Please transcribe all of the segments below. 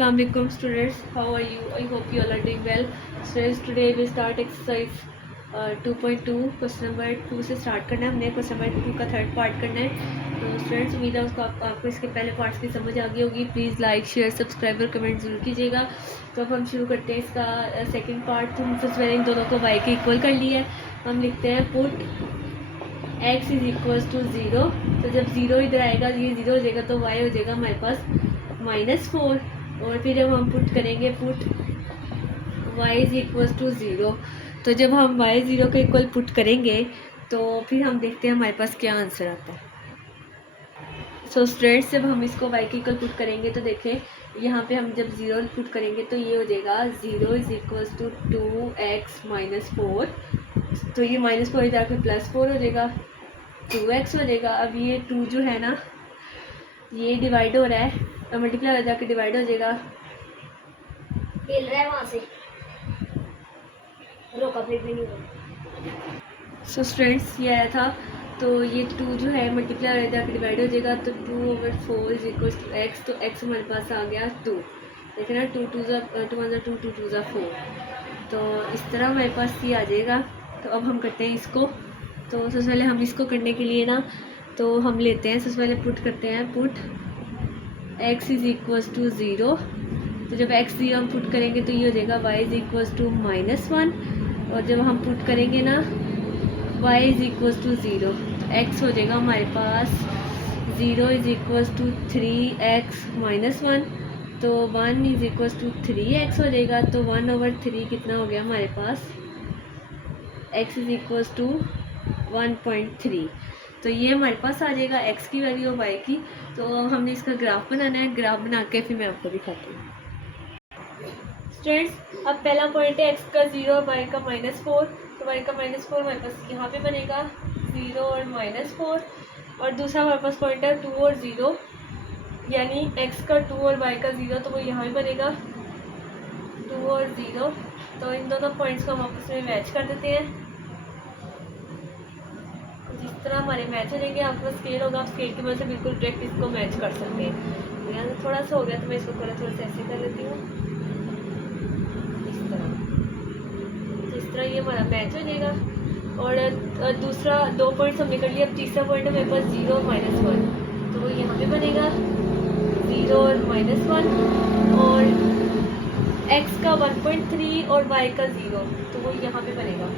Assalamualaikum students, how are you? I hope you all are doing well. Students, today we start exercise 2.2 question number 2 से start करना है। हमने question number 2 का third part करना है। तो स्टूडेंट्स, उम्मीद है उसको आपको इसके पहले पार्ट्स की समझ आ गई होगी। प्लीज़ लाइक शेयर सब्सक्राइब और कमेंट जरूर कीजिएगा। तो अब हम शुरू करते हैं इसका सेकेंड पार्ट। तो हम सबसे पहले इन दोनों को y के इक्वल कर लिया है। हम लिखते हैं put x is equal to 0। तो जब 0 इधर आएगा, ये 0 हो जाएगा, तो y हो जाएगा हमारे पास -4। और फिर जब हम पुट करेंगे put y is equal to 0, तो जब हम y 0 के इक्वल पुट करेंगे तो फिर हम देखते हैं हमारे पास क्या आंसर आता है। सो स्टूडेंट्स, जब हम इसको y के इक्वल पुट करेंगे तो देखें यहाँ पे हम जब 0 पुट करेंगे तो ये हो जाएगा 0 इज इक्वल टू 2x - 4। तो ये -4 जाके +4 हो जाएगा, 2x हो जाएगा। अब ये 2 जो है ना, ये डिवाइड हो रहा है, मल्टीप्लाई हो जाके डिवाइड हो जाएगा। खेल रहा है वहाँ से, रोका फिर भी नहीं हुआ। सो स्टूडेंट्स, ये आया था, तो ये 2 जो है मल्टीप्लाई हो जाके डिवाइड हो जाएगा, तो 2/4 इज इक्वल टू x। तो x हमारे पास आ गया 2। देखें ना, 2 2 2 2 2 4। तो इस तरह हमारे पास ये आ जाएगा। तो अब हम करते हैं इसको। तो सबसे पहले हम इसको करने के लिए ना, तो हम लेते हैं, सबसे पहले पुट करते हैं put x is equal to 0। तो जब x 0 हम पुट करेंगे तो ये हो जाएगा y इज इक्वल टू -1। और जब हम पुट करेंगे ना y इज इक्वल टू 0, तो x हो जाएगा हमारे पास 0 इज इक्वल टू 3x - 1। तो 1 इज इक्वल टू 3x हो जाएगा। तो 1/3 कितना हो गया हमारे पास, x इज इक्वल टू 1.3। तो ये हमारे पास आ जाएगा x की वैल्यू और y की। तो हमने इसका ग्राफ बनाना है। ग्राफ बना के फिर मैं आपको दिखाती हूँ। स्टूडेंट्स, अब पहला पॉइंट है x का 0 और y का -4। तो y का -4 हमारे पास यहाँ पे बनेगा 0 और -4। और दूसरा हमारे पास पॉइंट है 2 और 0, यानी x का 2 और y का 0, तो वो यहाँ भी बनेगा 2 और 0। तो इन दोनों पॉइंट्स को हम आपस में मैच कर देते हैं। जिस तरह हमारे मैच हो जाएंगे, आपके पास स्केल होगा, आप स्केल की मदद से बिल्कुल डायरेक्ट इसको मैच कर सकते हैं। तो यहाँ से थोड़ा सा हो गया, तो मैं इसको थोड़ा सा ऐसे कर लेती हूँ, इस तरह ये हमारा मैच हो जाएगा। और दूसरा 2 पॉइंट्स हमने कर लिया। अब तीसरा पॉइंट है मेरे पास 0 और -1, तो वो यहाँ पे बनेगा 0 और -1। और x का 1.3 और y का 0, तो वो यहाँ पे बनेगा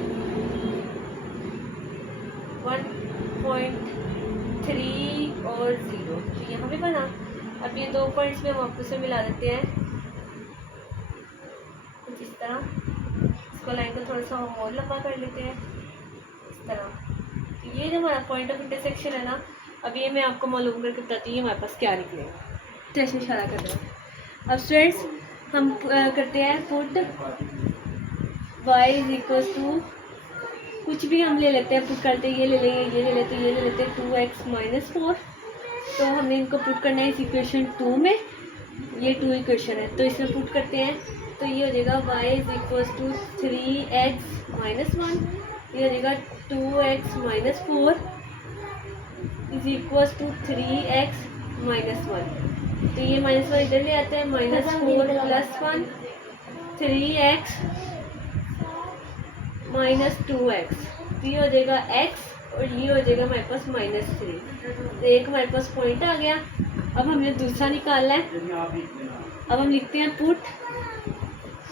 1.3 और 0, तो यहाँ पे बना। अब ये 2 पॉइंट्स में हम आपस में मिला देते हैं कुछ इस तरह। इसको लाइन को थोड़ा सा हम और लंबा कर लेते हैं इस तरह। तो ये जो हमारा पॉइंट ऑफ इंटरसेक्शन है ना, अब ये मैं आपको मालूम करके बताती हूँ हमारे पास क्या निकलेगा। जैसे इशारा कर रहे हैं। अब स्टूडेंट्स, हम करते हैं put y is equal to, कुछ भी हम ले लेते हैं, पुट करते ये ले लेंगे, ये ले लेते, ये ले लेते, 2x - 4। तो हमने इनको पुट करना है इस इक्वेशन 2 में। ये 2 इक्वेशन है, तो इसमें पुट करते हैं, तो ये हो जाएगा y is equal to 3x - 1। ये हो जाएगा 2x - 4 is equal to 3x - 1। तो ये -1 इधर ले आते हैं, -4 + 1 3x - 2x। तो ये हो जाएगा x और ये हो जाएगा हमारे पास -3। तो एक हमारे पास पॉइंट आ गया। अब हमें दूसरा निकालना है। अब हम लिखते हैं put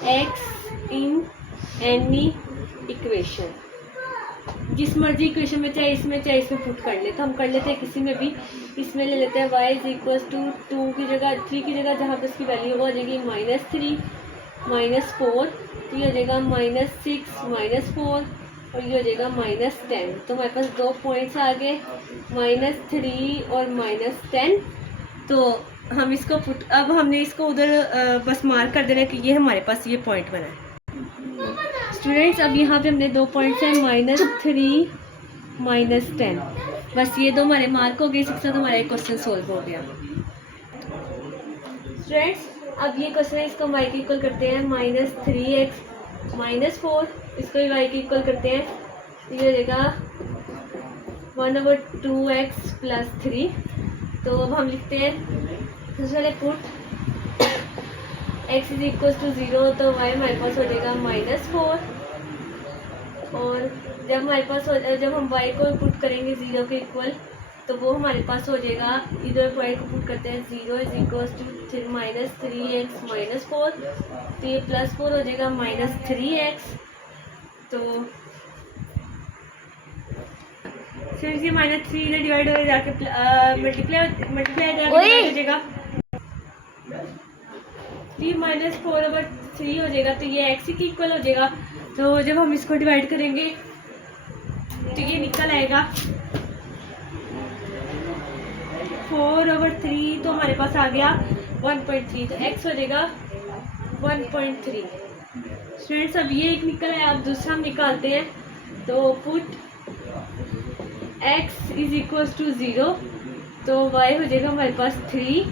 x in any equation, जिस मर्जी इक्वेशन में, चाहे इसमें पुट कर ले, तो हम कर लेते हैं किसी में भी। इसमें ले लेते हैं y इज इक्वल टू 2 की जगह 3 की जगह जहाँ पे इसकी वैल्यू हो जाएगी -3 -4। तो ये हो जाएगा -6 -4 और ये हो जाएगा -10। तो हमारे पास 2 पॉइंट्स आ गए, -3 और -10। तो हम इसको पुट, अब हमने इसको उधर बस मार्क कर देना कि ये हमारे पास ये पॉइंट बना है। स्टूडेंट्स, अब यहाँ पे हमने 2 पॉइंट्स हैं, -3 -10। बस ये 2 हमारे मार्क हो गए। इसके साथ हमारा एक क्वेश्चन सोल्व हो गया। स्टूडेंट्स, अब ये क्वेश्चन है, इसको y के इक्वल करते हैं, -3x - 4, इसको भी y के इक्वल करते हैं। ये हो जाएगा 1/2x + 3। तो अब हम लिखते हैं सबसे पहले put x is equal to 0 तो y हमारे पास हो जाएगा -4। और जब हमारे पास जब हम y को पुट करेंगे 0 के इक्वल तो वो हमारे पास हो जाएगा, इधर y को पुट करते हैं 0 इज इक्वल टू -3x -4 तो ये +4 हो जाएगा -3x। तो सिर्फ ये -3 इधर डिवाइड हो जाके मल्टीप्लाई हो जाएगा, 3 -4/3 हो जाएगा तो ये x के इक्वल हो जाएगा। तो जब हम इसको डिवाइड करेंगे तो ये निकल आएगा 4/3 तो हमारे पास आ गया 1.3 तो x हो जाएगा 1.3। स्टूडेंट्स अब ये एक निकल है, अब दूसरा हम निकालते हैं। तो put x is equal to 0 तो y हो जाएगा हमारे पास 3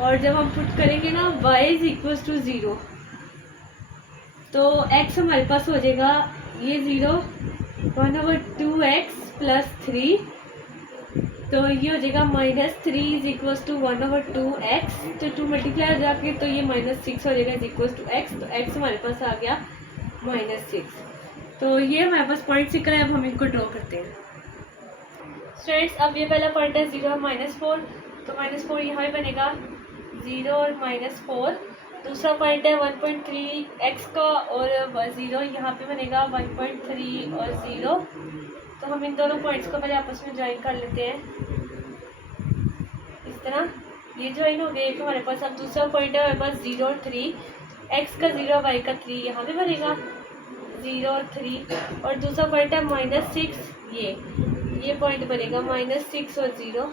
और जब हम पुट करेंगे ना y इज इक्वल टू 0 तो x हमारे पास हो जाएगा ये 0 1/2x + 3 तो ये हो जाएगा -3 इज इक्वल टू 1/2x तो 2 मल्टीप्लाई हो जाके तो ये -6 हो जाएगा इज इक्वल टू x तो x हमारे पास आ गया -6। तो ये हमारे पास पॉइंट निकला है, अब हम इनको ड्रॉ करते हैं। स्टूडेंट्स अब ये पहला पॉइंट है 0 और -4 तो -4 यहाँ भी बनेगा 0 और -4। दूसरा पॉइंट है 1.3x का और 0 यहाँ पे बनेगा 1.3 और 0। तो हम इन दोनों पॉइंट्स को पहले आपस में ज्वाइन कर लेते हैं इस तरह, ये ज्वाइन हो गया एक हमारे पास। अब दूसरा पॉइंट है हमारे पास 0 और 3, x का 0 y का 3 यहाँ पे बनेगा 0 और 3 और दूसरा पॉइंट है -6 ये पॉइंट बनेगा -6 और 0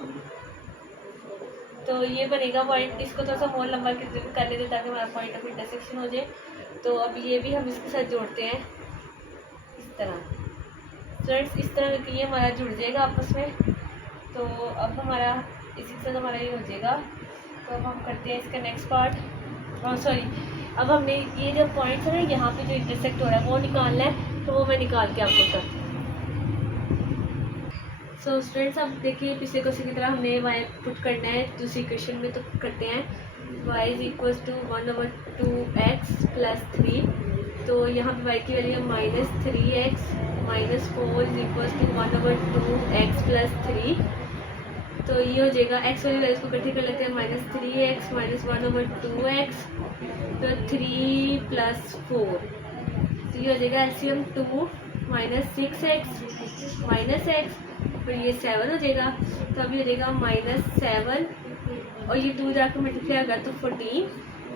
तो ये बनेगा पॉइंट। इसको थोड़ा सा और लंबा कर लेते ताकि हमारा पॉइंट ऑफ इंटरसेक्शन हो जाए। तो अब ये भी हम इसके साथ जोड़ते हैं इस तरह। स्टूडेंट्स इस तरह करके ये हमारा जुड़ जाएगा आपस में। तो अब हमारा इसी के साथ हमारा ये हो जाएगा। तो अब हम करते हैं इसका नेक्स्ट पार्ट। और सॉरी अब हमने ये जो पॉइंट्स है ना यहाँ पे जो इंटरसेक्ट हो रहा है वो निकालना है, तो वो मैं निकाल के आपको करती हूँ। सो स्टूडेंट्स अब देखिए पिछले क्वेश्चन की तरह हमने y पुट करना है दूसरी क्वेश्चन में। तो करते हैं y is equal to 1/2x + 3 तो यहाँ पे y की वैल्यू है -3x -4 is equal to 1/2x + 3 तो ये हो जाएगा x वाली वैल्यू को इकट्ठी कर लेते हैं -3x -1/2x तो 3 + 4 तो ये हो जाएगा एलसीएम 2 -6x -x फिर ये 7 हो जाएगा तो अभी हो जाएगा -7 और ये 2 जाकर मल्टीप्लाई होगा तो 14।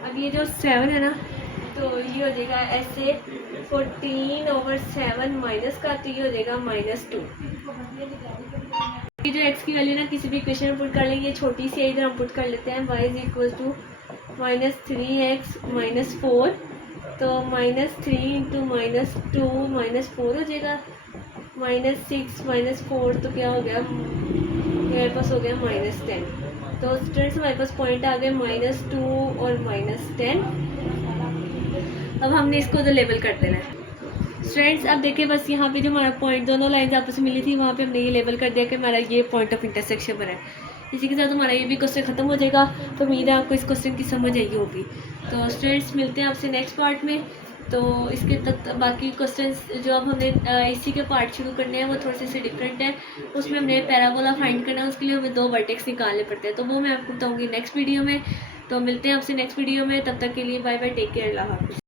अब ये जो 7 है ना तो ये हो जाएगा ऐसे 14/7 माइनस का तो ये हो जाएगा -2। ये जो x की वैल्यू ना किसी भी इक्वेशन में पुट कर लेंगे, छोटी सी इधर हम पुट कर लेते हैं y is equal to -3x -4 तो -3 × -2 -4 हो जाएगा -6 -4 तो क्या हो गया मेरे पास हो गया -10। तो स्टूडेंट्स हमारे पास पॉइंट आ गए -2 और -10। अब हमने इसको तो लेवल कर देना है। स्टूडेंट्स अब देखिए बस यहाँ पे जो हमारा पॉइंट दोनों लाइंस आपस में मिली थी वहाँ पे हमने ये लेवल कर दिया कि हमारा ये पॉइंट ऑफ इंटरसेक्शन बना है। इसी के साथ हमारा ये भी क्वेश्चन ख़त्म हो जाएगा। तो उम्मीद है आपको इस क्वेश्चन की समझ आई होगी। तो स्टूडेंट्स मिलते हैं आपसे नेक्स्ट पार्ट में। तो इसके तक बाकी क्वेश्चंस जो अब हमने इसी के पार्ट शुरू करने हैं वो थोड़े से डिफरेंट है। उसमें हमने पैराबोला फाइंड करना है, उसके लिए हमें 2 वर्टेक्स निकालने पड़ते हैं। तो वो मैं आपको बताऊँगी नेक्स्ट वीडियो में। तो मिलते हैं आपसे नेक्स्ट वीडियो में, तब तक के लिए बाय बाय, टेक केयर, अल्लाह हाफ़िज़।